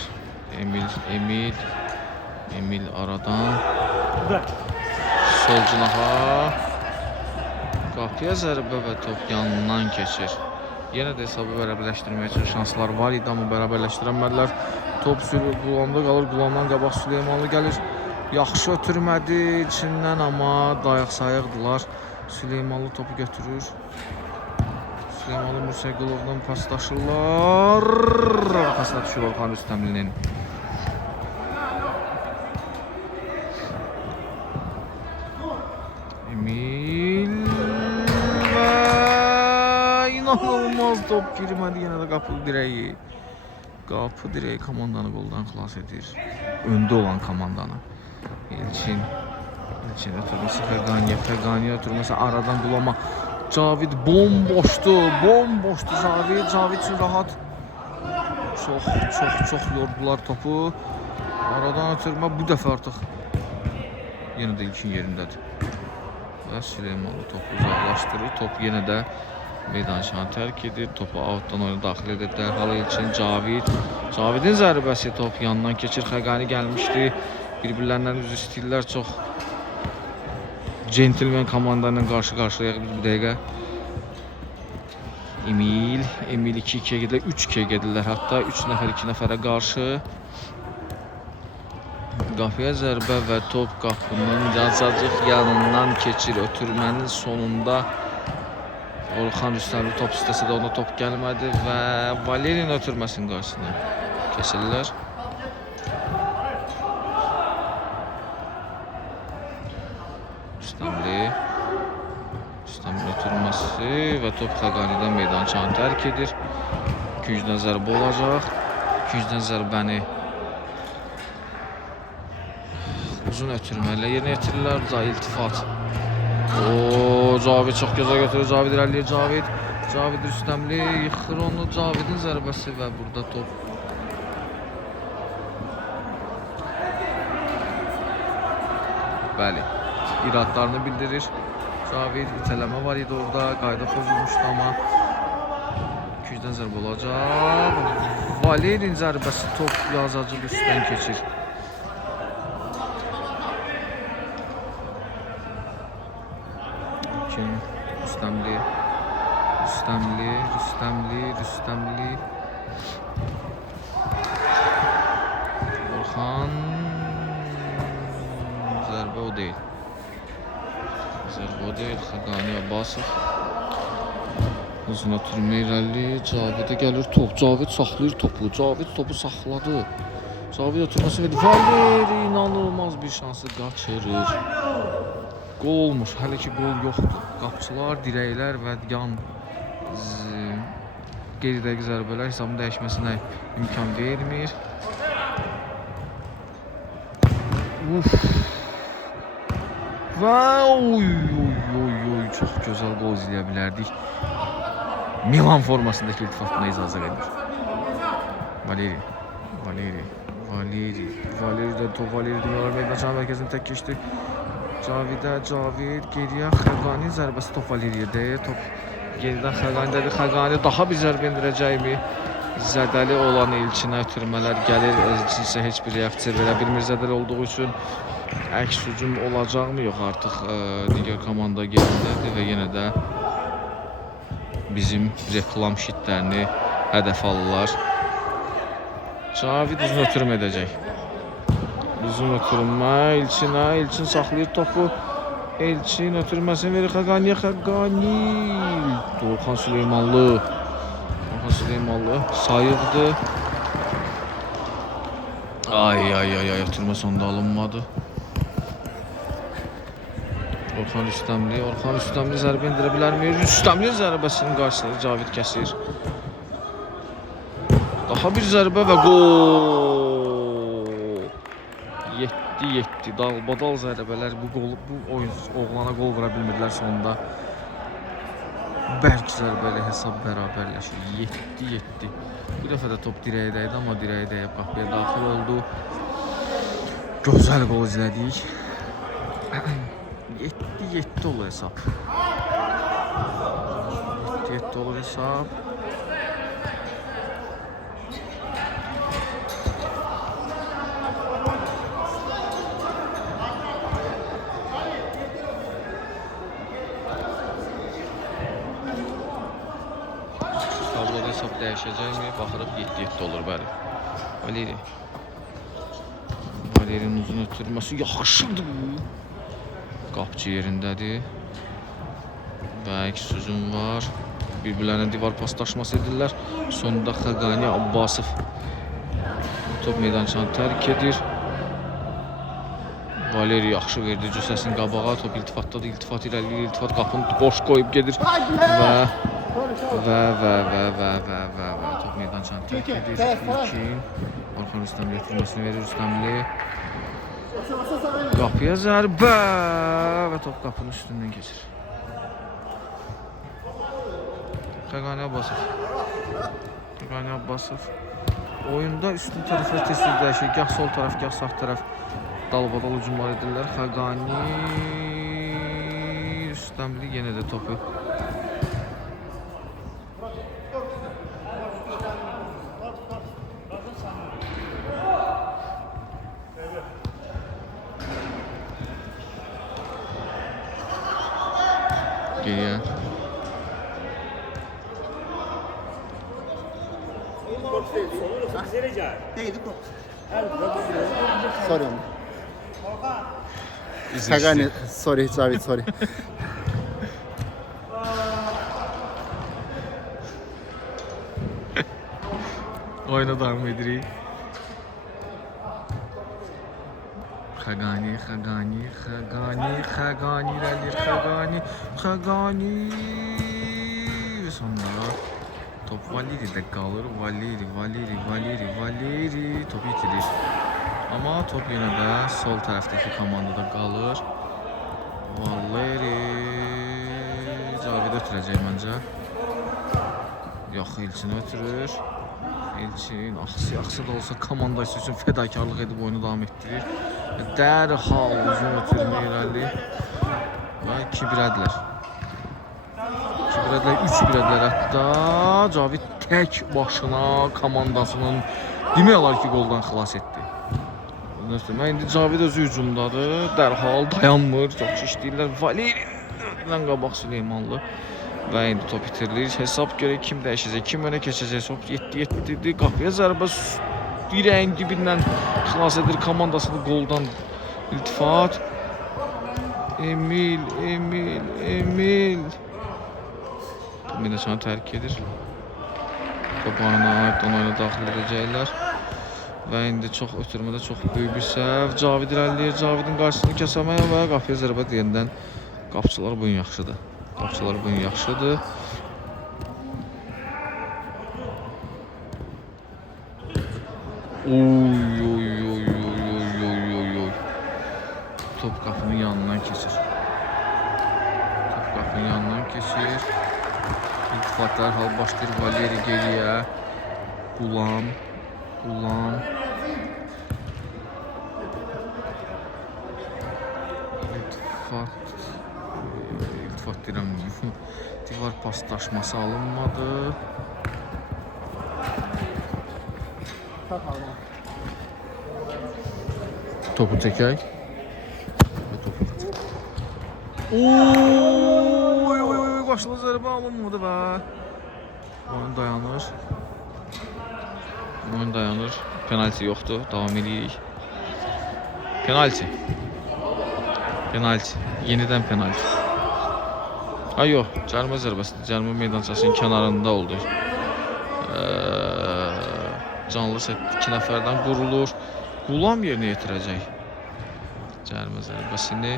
Emil aradan sol cinaha qapıya zərbə və top yanından keçir. Yenə də hesabı bərabərləşdirməyə üçün şanslar var idi, amma bərabərləşdirənmədilər. Top Qulamda qalır. Qulamdan qabaq Süleymanlı gəlir. Yaxşı ötürmədi içindən, amma dayaq sayıqdılar. Süleymanlı topu götürür. Süleymanlı Mursəqulovdan paslaşırlar. Arxasına düşür Orxan Rüstəmlinin. Emil və İnanılmaz top girmədi, yenə də qapı dirəyi. Qapı dirəyi komandanı qoldan xilas edir. Öndə olan komandanı. İlkin ötürməsi Fəqaniyə ötürməsi aradan bulama. Cavid bomboşdu Cavid üçün rahat. Çox yordular topu. Aradan ötürmə bu dəfə artıq yenə də ilkin yerindədir. Və Süleymanlı topu uzaqlaşdırır. Top yenə də meydançanı tərk edir. Topu outdan oyuna daxil edir. Dərhal ilkin Cavidin zərbəsi top yandan keçir. Xəqani gəlmişdi. Bir-birlərindən üz istəyirlər. Çox centilmen komanda ilə qarşı-qarşıya bir dəqiqə. Emil 2-2-yə gedirlər, 3-2-yə gedirlər. Hətta 3 nəfər 2 nəfərə qarşı. Qapıya zərbə və top qapının yazacıq yanından keçir. Ötürmənin sonunda Orxan Rüstəmli top istəsə də ona top gəlmədi və Valeriyin ötürməsinin qarşısına keçirlər. Rüstəmli ötürməsi və top Xəqanidən meydançanı tərk edir. 200-dən zərbə olacaq. 200-dən zərbəni uzun ötürmələ yerinə yetirirlər. İltifat. Cavid çox gözəl götürür. Cavid irəliləyir. Cavid Rüstəmli yıxır onu. Cavidin zərbəsi və burada top. Bəli. İradlarını bildirir. Cavid itələmə var idi orada. Qayda pozulmuşdu amma 200-dən zərbə olacaq. Valeriyin zərbəsi top yazacıq üstdən keçir. Rüstəmli. Orxan. Zərbə o deyil. Xəqani Abbasov. Uzun ötürmə irəli. Cavidə gəlir top. Cavid saxlayır topu. Cavid topu saxladı. Cavid ötürməsi verir. Valeri inanılmaz bir şansı qaçırır. Gol olmuş. Hələ ki gol yoxdur. Qapçılar, dirəklər və yan qeyri-dəqiq zərbələr hesabın dəyişməsinə imkan vermir. Və çox gözəl gol izləyə bilərdik. Milan formasındakı iltifatına icazə verir. Valeri dünyalar meydançanın mərkəzini tək keçdi. Cavid geriyə Xəqani zərbəsi top Valeriyə dəyir. Top yenidən Xəqani'dədir. Xəqani daha bir zərbə endirəcəkmi? Zədəli olan ilkinə ötürmələr gəlir. İlkin isə heç bir reaksiya verə bilmir zədəli olduğu üçün. Əks hücum olacaqmı? Yox, artıq digər komanda gerindədir və yenə də bizim reklam şitlərini hədəf alırlar. Cavid uzun ötürmə edəcək. Uzun ötürmə İlkin saxlayır topu. İlkin ötürməsini verir Xəqaniyə. Orxan Süleymanlı sayıqdı. Ay ötürmə sonunda alınmadı. Orxan Rüstəmli zərbə endirə bilərmi? Rüstəmli zərbəsinin qarşısında Cavid kəsir. Daha bir zərbə və gol. 7-7 dalbadal zərbələr bu oğlana gol vura bilmədilər sonunda. Bərk zərbəli hesab bərabərləşir. 7-7. Bu dəfə də top dirəyə dəydi, amma dirəyə dəyib qapıya daxil oldu. Gözəl gol izlədik. 7-7 olur hesab. 7-7 olur hesab. Tabloda hesab dəyişəcəkmi? Baxırıq 7-7 olur, bəli. Valeriyin uzun ötürməsi yaxşıdır. Qapçı yerindədir. Və əks hücum var. Bir-birlərinə divar pasdaşması edirlər. Sonunda Xəqani Abbasov top meydançanı tərk edir. Valeri yaxşı verdi cüssəsini qabağa. Top iltifatdadır. İltifat irəliləyir. İltifat qapını boş qoyub gedir. Və Və top meydançanı tərk edir. İlkin Orxan Rüstəm götürməsini verir Rüstəmli. Qapıya zərbə və top qapının üstündən keçir. Xəqani Abbasov oyunda üstün tərəflər tez-tez dəyişir. Gah sol tərəf, gah sağ tərəf dalbadal hücumlar edirlər. Xəqani Rüstəmli yenə də topu geriyə. Sorry. Xəqani, sorry Cavid, sorry. Oyuna davam edirik. Xəqani və sonra top Valeri'də qalır. Valeri topu itirir. Amma top yenə də sol tərəfdəki komandada qalır. Valeri Cavid ötürəcək məncə. Yox, İlkin ötürür. İlkin axsı da olsa komandası üçün fədakarlıq edib oyunu davam etdirir. Dərhal uzun ötürmə irəli və 2-1-ədilər. 3-1-ədilər hətta. Cavid tək başına komandasının demək olar ki, qoldan xilas etdi. İndi Cavid özü hücumdadır. Dərhal dayanmır. Çox işləyirlər. Valeri'dən qabaq Süleymanlı. Və indi top itirilir. Hesab görək kim dəyişəcək, kim önə keçəcək. Top 7-7-dir. Qapıya zərbə dirəyin dibindən xilas edir komandasını qoldan. İltifat. Emil. Meydançanı tərk edir. Top oyuna daxil edəcəklər. Və indi çox ötürmədə çox böyük bir səhv. Cavid irəliləyir. Cavidin qarşısını kəsəməyə və qapıya zərbə deyəndən qapçılar bu gün yaxşıdır. Oy. Top qapının yanından keçir. İltifat dərhal başlayır Valeri geriyə. Qulam. İltifat deyirəm. Divar pasdaşması alınmadı. Topu çəkək. Oy, başlı zərbə alınmadı və oyun dayanır. Penalti yoxdur. Davam edirik. Penalti. Yenidən penalti. Yox, cərimə zərbəsidir. Cərimə meydançasının kənarında oldu. Canlı set 2 nəfərdən qurulur. Qulam yerinə yetirəcək cərimə zərbəsini.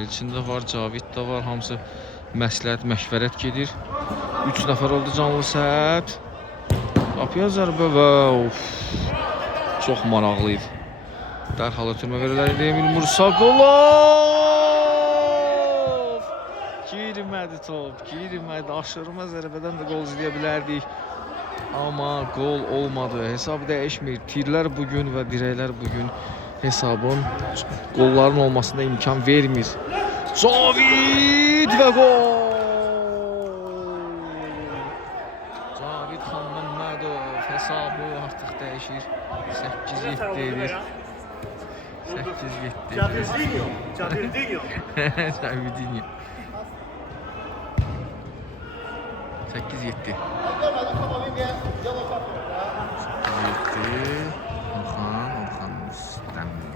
İlkində var, Caviddə var. Hamısı məsləhət, məşvərət gedir. 3 nəfər oldu canlı set. Qapıya zərbə və çox maraqlı idi. Dərhal ötürmə verirlər. Emil Mursaqulov! Girmədi top. Aşırma zərbədən də qol izləyə bilərdik. Amma qol olmadı. Hesab dəyişmir. Tirlər bugün və dirəklər bugün hesabın qolların olmasına imkan vermir. Cavid və qol! Cavid Xanməmmədov hesabı artıq dəyişir. 8-7 edir. 8-7. Cavirdinho. 8-7. Orxan Rüstəmli.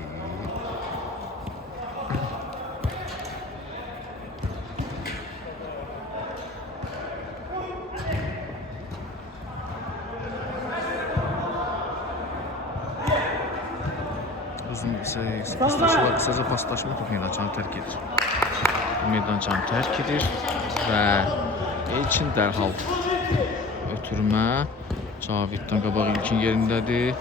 Uzun qısaca paslaşma top meydançanı tərk edir. Meydançanı tərk edir və Elçin dərhal ötürmə. Caviddən qabaq ilkin yerindədir.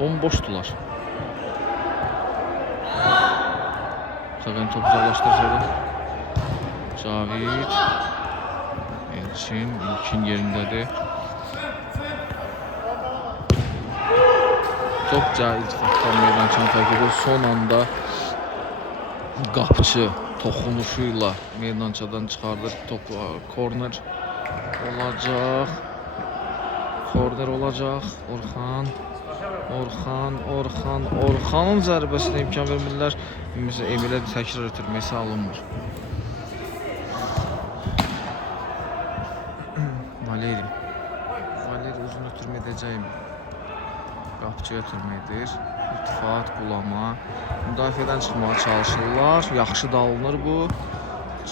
Bomboşdular. Xəqani topu uzaqlaşdırsadı. Cavid. Elçin ilkin yerindədir. Top iltifatdan meydançanı tərk edir. Son anda qapıcı toxunuşuyla meydançadan çıxardır. Topu korner olacaq. Korner olacaq. Orxanın zərbəsinə imkan vermirlər. Emilə təkrar ötürməsi alınmır. Valeri uzun ötürmə edəcəyim. Qapıcıya ötürməkdir. İltifat, qulama. Müdafiədən çıxmağa çalışırlar. Yaxşı dalınır bu.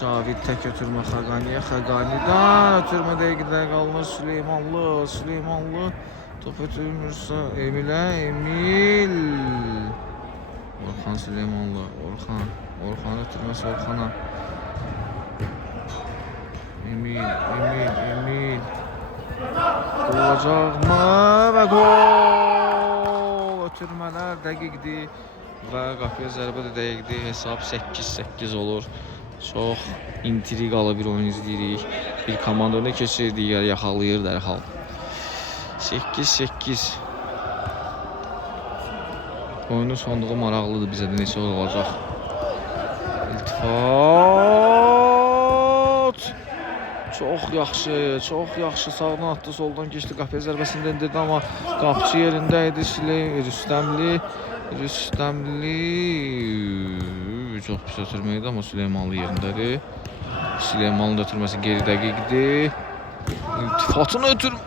Cavid tək ötürmə Xəqaniyə. Xəqanidən ötürmə dəqiqədə qalmış Süleymanlı. Top ötürmürsə Emilə. Emil. Orxan Süleymanlı. Orxan ötürməsi Orxana. Emil. Olacaqmı və gol! Ötürmələr dəqiqdir və qapıya zərbə də dəqiqdir. Hesab 8-8 olur. Çox intriqalı bir oyun izləyirik. Bir komanda önə keçir, digəri yaxalayır dərhal. 8-8. Oyunun sonluğu maraqlıdır bizə də neçə olacaq. İltifat. Çox yaxşı sağdan atdı, soldan keçdi, qapıya zərbəsində endirdi, amma qapıcı yerində idi. Rüstəmli çox pis ötürmə idi, amma Süleymanlı yerindədir. Süleymanlı ötürməsi geri dəqiqdir. İltifatını ötürmə.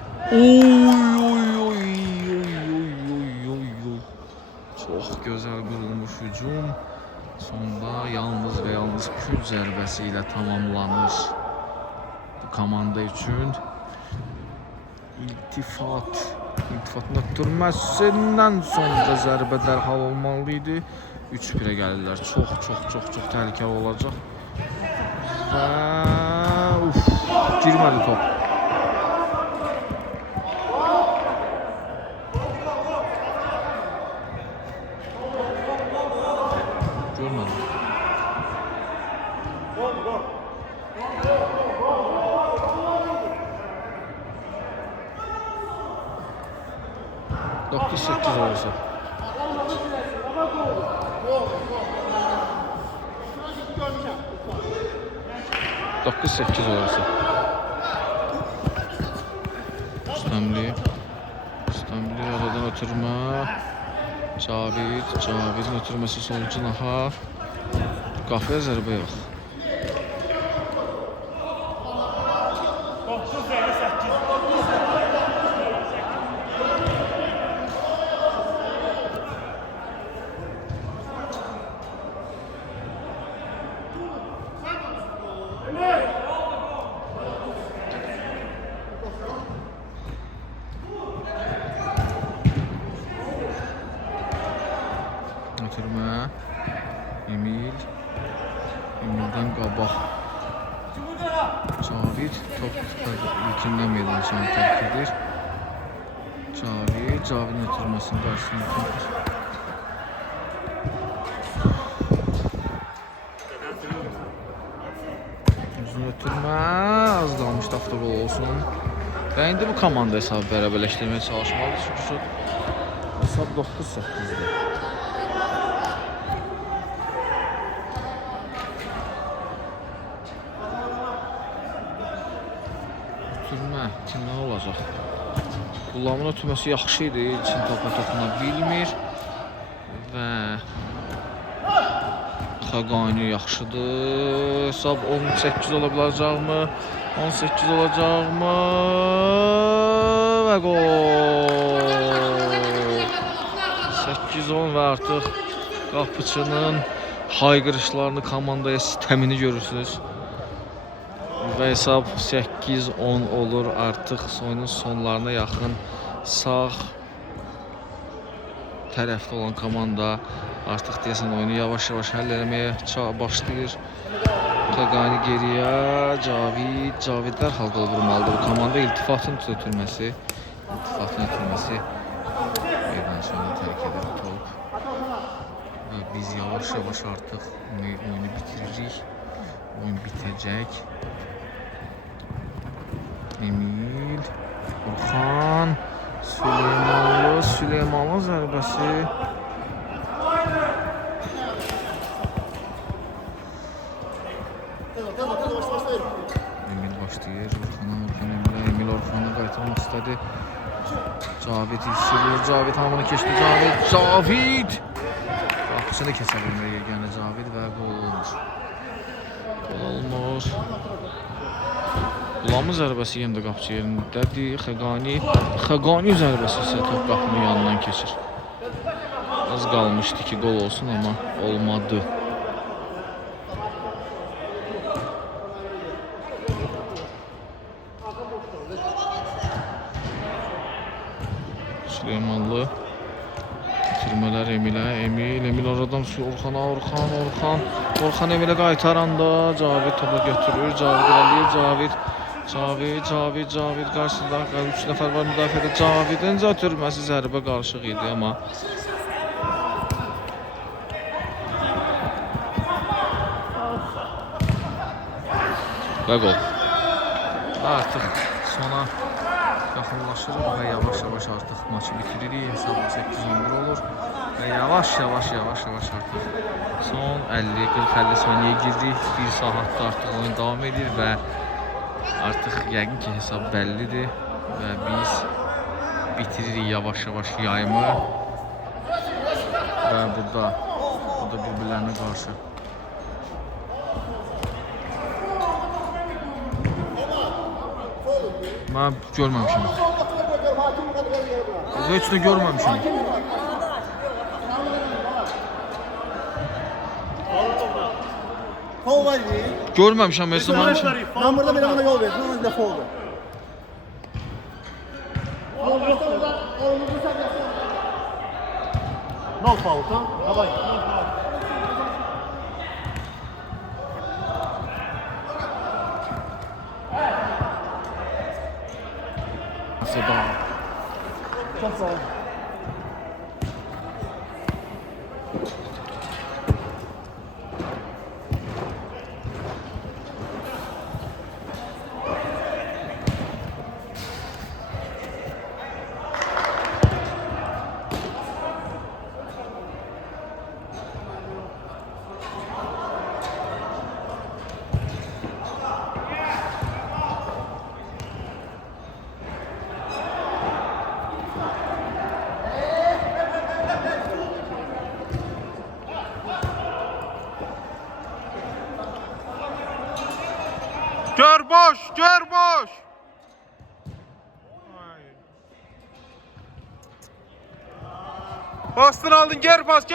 Çox gözəl qurulmuş hücum. Sonda yalnız və yalnız kül zərbəsi ilə tamamlanır. Komanda üçün İltifatın ötürməsindən sonra zərbə dərhal olmalı idi. 3-1-ə gəlirlər. Çox təhlükəli olacaq. Və girmədi top. Görmədim. 9-8 olursa. Rüstəmli aradan ötürmə. Cavidin ötürməsi sonucu naha. Qapıya zərbə yox. Ötürmə. Emildən qabaq. Cavid top ilkindən meydançanı tərk edir. Cavidin ötürməsini qarşısına ötürmür. Uzun ötürmə. Az qalmışdı avtogol olsun. Və indi bu komanda hesabı bərabərləşdirməyə çalışmalıdır. Çünki hesab 9-8'dir. Ötürmə kimdən olacaq? Qulamın ötürməsi yaxşı idi. İlkin topa toxuna bilmir. Və Xəqani yaxşıdır. Hesab 18 ola biləcəkmi? 18 olacaqmı? Və gol! 8-10 və artıq qapıçının hayqırışlarını, komandaya sistemini görürsünüz. Və hesab 8-10 olur artıq oyunun sonlarına yaxın. Sağ tərəfdə olan komanda artıq deyəsən oyunu yavaş-yavaş həll eləməyə başlayır. Xəqani geriyə, Cavid dərhal qol vurmalıdır. Bu komanda iltifatın ötürməsi. Meydançanı tərk edir top. Və biz yavaş-yavaş artıq oyunu bitiririk. Oyun bitəcək. Emil, Orxan, Süleymanlı zərbəsi. Emil başlayır. Emil Orxanı qaytarmaq istədi. Cavid yetişir. Cavid hamını keçdi. Cavid! Qapısını keçə bilmir yəni Cavid və qol olmur. Qulamı zərbəsi yenə də qapıcı yerindədir. Xəqani zərbəsi isə top qapının yanından keçir. Az qalmışdı ki, qol olsun, amma olmadı. Süleymanlı itirmələr Emilə. Emil oradan Orxana, Orxan Emilə qaytaranda Cavid topu götürür. Cavid qarşısında 3 nəfər var müdafiədə. Cavidin ötürməsi zərbə qarışıq idi, amma və qol. Artıq sona yaxınlaşırıq və yavaş-yavaş artıq maçı bitiririk. Hesab 8-11 olur və yavaş-yavaş artıq son 50-40 saniyə girdik. 1 saatda artıq oyun davam edir və artıq yəqin ki hesab bəllidir və biz bitiririk yavaş-yavaş yayımı və burada bir-birlərinə qarşı mən görməmişim. Heç də görməmişim. Foul var idi. Görməmişəm, heç olmamışam. Mən burada belə ona yol verdim. Ona da fouldur. No foul, ha? Давай. Çok sağ ol. Gör boş. Bastın aldın, geri pas.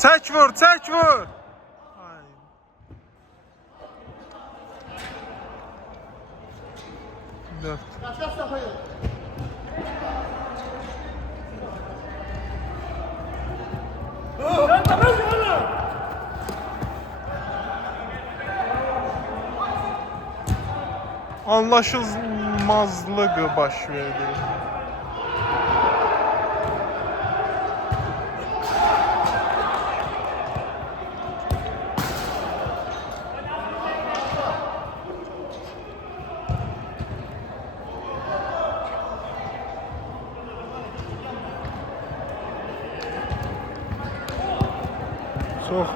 Çək vur. Anlaşılmazlığı baş verdi. Çox.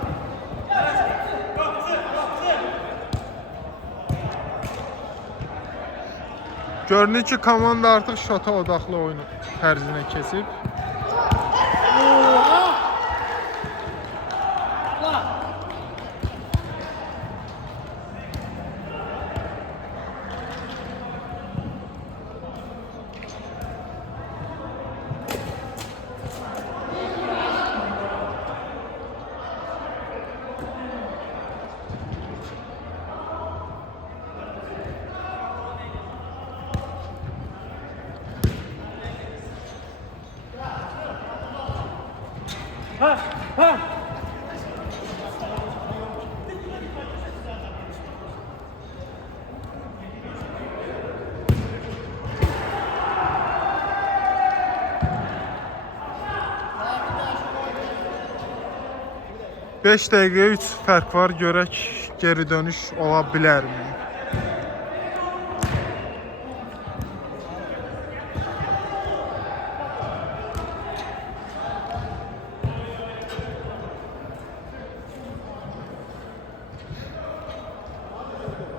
Görünür ki, komanda artıq şota odaqlı oyun tərzinə keçib. Beş dəqiqəyə 3 fərq var. Görək geri dönüş ola bilərmi?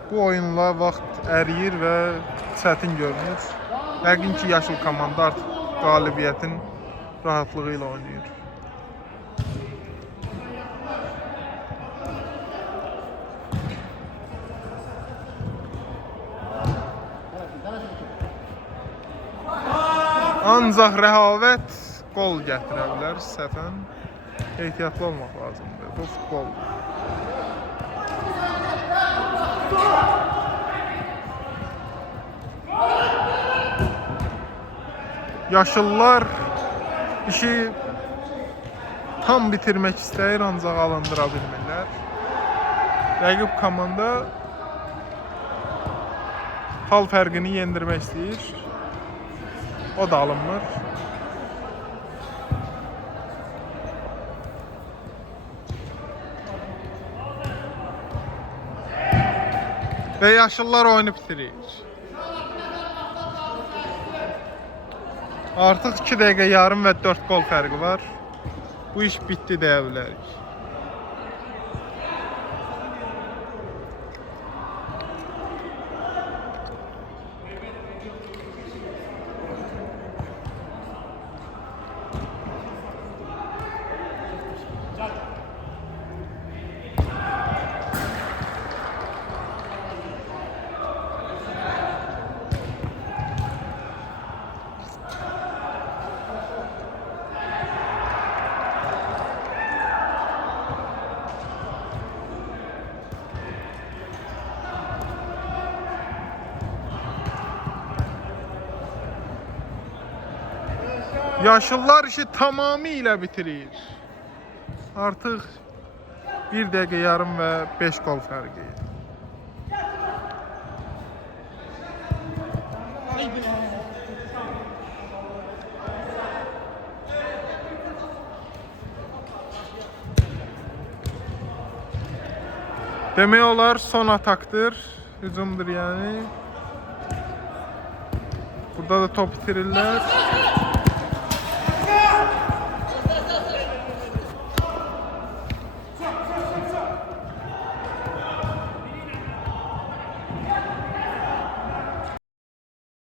Bu oyunla vaxt əriyir və çətin görünür. Yəqin ki, yaşıl komanda artıq qalibiyyətin rahatlığı ilə oynayır. Ancaq rəhavət qol gətirə bilər səhvən. Ehtiyatlı olmaq lazımdır. Bu futbol. Yaşıllar işi tam bitirmək istəyir, ancaq alındıra bilmirlər. Rəqib komanda hal fərqini yendirmək istəyir. O da alınmır. Və yaşıllar oyunu bitirir. Artıq 2 dəqiqə yarım və 4 gol fərqi var. Bu iş bitdi deyə bilərik. Yaşıllar işi tamamilə bitirir. Artıq 1 dəqiqə yarım və 5 gol fərqi. Demək olar son atakdır, hücumdur yəni. Burada da top itirirlər.